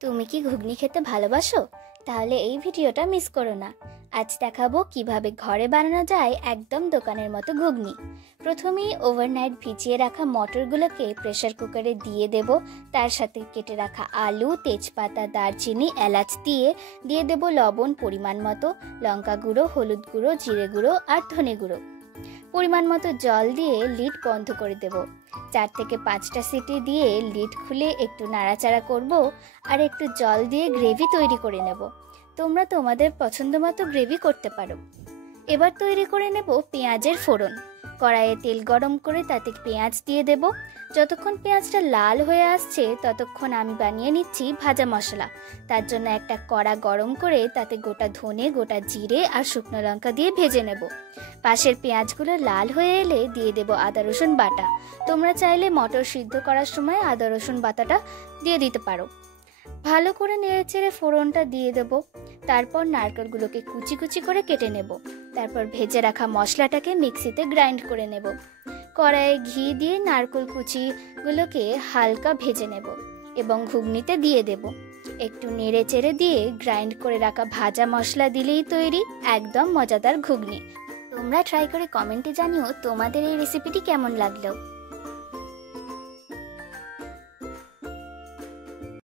তুমি কি ঘুগনি খেতে ভালোবাসো? তাহলে এই ভিডিওটা মিস করো না। আজ দেখাবো কিভাবে ঘরে বানানো যায় একদম দোকানের মতো ঘুগনি। প্রথমেই ওভারনাইট ভিজিয়ে রাখা মটরগুলোকে প্রেসার কুকারে দিয়ে দেব। তার সাথে কেটে রাখা আলু, তেজপাতা, দারচিনি, এলাচ দিয়ে দেব লবণ পরিমাণ মতো, লঙ্কা গুঁড়ো, হলুদ গুঁড়ো, জিরে গুঁড়ো আর ধনে গুঁড়ো। পরিমাণ মতো জল দিয়ে লিড বন্ধ করে দেব। 4 থেকে 5টা সিটি দিয়ে লিড খুলে একটু নাড়াচাড়া করব আর একটু জল দিয়ে গ্রেভি তৈরি করে নেব। তোমরা তোমাদের পছন্দ মতো গ্রেভি করতে পারো। এবার তৈরি করে নেব পেঁয়াজের ফোড়ন। কড়াইয়ে তেল গরম করে তাতে পেঁয়াজ দিয়ে দেব। যতক্ষণ পেঁয়াজটা লাল হয়ে আসছে ততক্ষণ আমি বানিয়ে নিচ্ছি ভাজা মশলা। তার জন্য একটা কড়া গরম করে তাতে গোটা ধনে, গোটা জিরে আর শুকনো লঙ্কা দিয়ে ভেজে নেব। পাশের পেঁয়াজগুলো লাল হয়ে এলে দিয়ে দেব আদা রসুন বাটা। তোমরা চাইলে মটর সিদ্ধ করার সময় আদা রসুন বাটাটা দিয়ে দিতে পারো। ভালো করে নেড়েচেড়ে ফোড়নটা দিয়ে দেব। তারপর নারকেলগুলোকে কুচি কুচি করে কেটে নেব। তারপর ভেজে রাখা মশলাটাকে মিক্সিতে গ্রাইন্ড করে নেব। কড়াইয়ে ঘি দিয়ে নারকেল কুচিগুলোকে হালকা ভেজে নেব এবং ঘুগনিতে দিয়ে দেব। একটু নেড়ে চেড়ে দিয়ে গ্রাইন্ড করে রাখা ভাজা মশলা দিলেই তৈরি একদম মজাদার ঘুগনি। তোমরা ট্রাই করে কমেন্টে জানিও তোমাদের এই রেসিপিটি কেমন লাগলো।